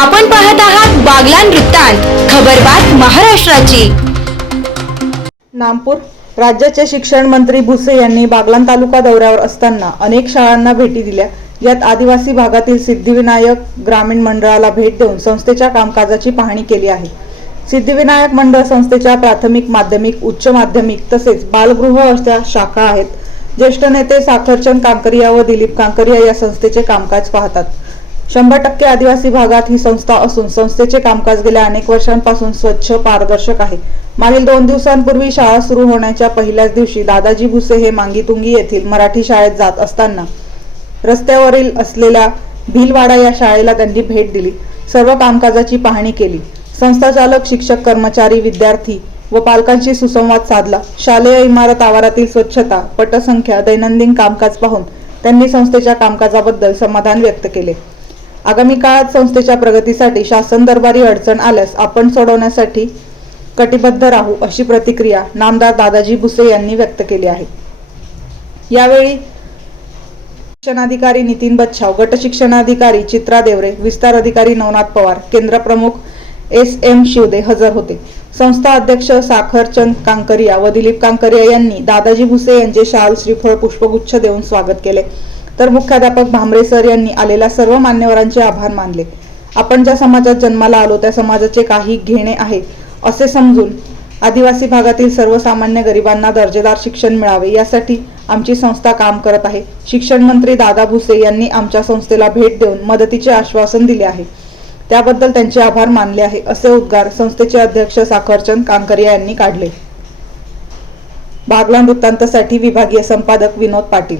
आपण पाहत आहात बागलान वृत्तांत खबरबात महाराष्ट्राची. नामपूर राज्याचे शिक्षण मंत्री भुसे यांनी बागलान तालुका दौऱ्यावर असताना अनेक शाळांना भेटी दिल्या. यात आदिवासी भागातील सिद्धिविनायक ग्रामीण मंडळाला भेट देऊन संस्थेच्या कामकाजाची पाहणी केली आहे. सिद्धिविनायक मंडळ संस्थेच्या प्राथमिक माध्यमिक उच्च माध्यमिक तसेच बालगृह अशा शाखा आहेत. ज्येष्ठ नेते साखरचंद कांकरिया व दिलीप कांकरिया या संस्थेचे कामकाज पाहतात. शंभर टक्के आदिवासी भागात ही संस्था असून संस्थेचे कामकाज गेल्या अनेक वर्षांपासून स्वच्छ पारदर्शक आहे. मागील दोन दिवसांपूर्वी शाळा सुरू होण्याच्या पहिल्याच दिवशी दादाजी भुसे हे मांगीतुंगी येथील मराठी शाळेत जात असताना रस्त्यावरील असलेल्या भिलवाडा या शाळेला त्यांनी भेट दिली. सर्व कामकाजाची पाहणी केली. संस्थाचालक शिक्षक कर्मचारी विद्यार्थी व पालकांशी सुसंवाद साधला. शालेय इमारत आवारातील स्वच्छता पटसंख्या दैनंदिन कामकाज पाहून त्यांनी संस्थेच्या कामकाजाबद्दल समाधान व्यक्त केले. आगामी काळात संस्थेच्या प्रगतीसाठी शासन दरबारी अडचण आल्यास आपण सोडवण्यासाठी कटिबद्ध राहू अशी प्रतिक्रिया नामदार दादाजी भुसे यांनी व्यक्त केली आहे. यावेळी शिक्षणाधिकारी नितीन बच्छाव गट शिक्षणाधिकारी चित्रा देवरे विस्तार अधिकारी नवनाथ पवार केंद्र प्रमुख एस एम शिवदे हजर होते. संस्था अध्यक्ष साखरचंद कांकरिया व दिलीप कांकरिया यांनी दादाजी भुसे यांचे शाल श्रीफळ पुष्पगुच्छ देऊन स्वागत केले. तर मुख्याध्यापक भांबरे सर यांनी आलेल्या सर्व मान्यवरांचे आभार मानले. आपण ज्या समाजात जन्माला आलो त्या समाजाचे काही घेणे आहे असे समजून आदिवासी भागातील सर्वसामान्य गरिबांना दर्जेदार शिक्षण मिळावे यासाठी आमची संस्था काम करत आहे. शिक्षण मंत्री दादा भुसे यांनी आमच्या संस्थेला भेट देऊन मदतीचे आश्वासन दिले आहे. त्याबद्दल त्यांचे आभार मानले आहे असे उद्गार संस्थेचे अध्यक्ष साखरचंद कांकरिया यांनी काढले. बागलाण वृत्तांतसाठी विभागीय संपादक विनोद पाटील.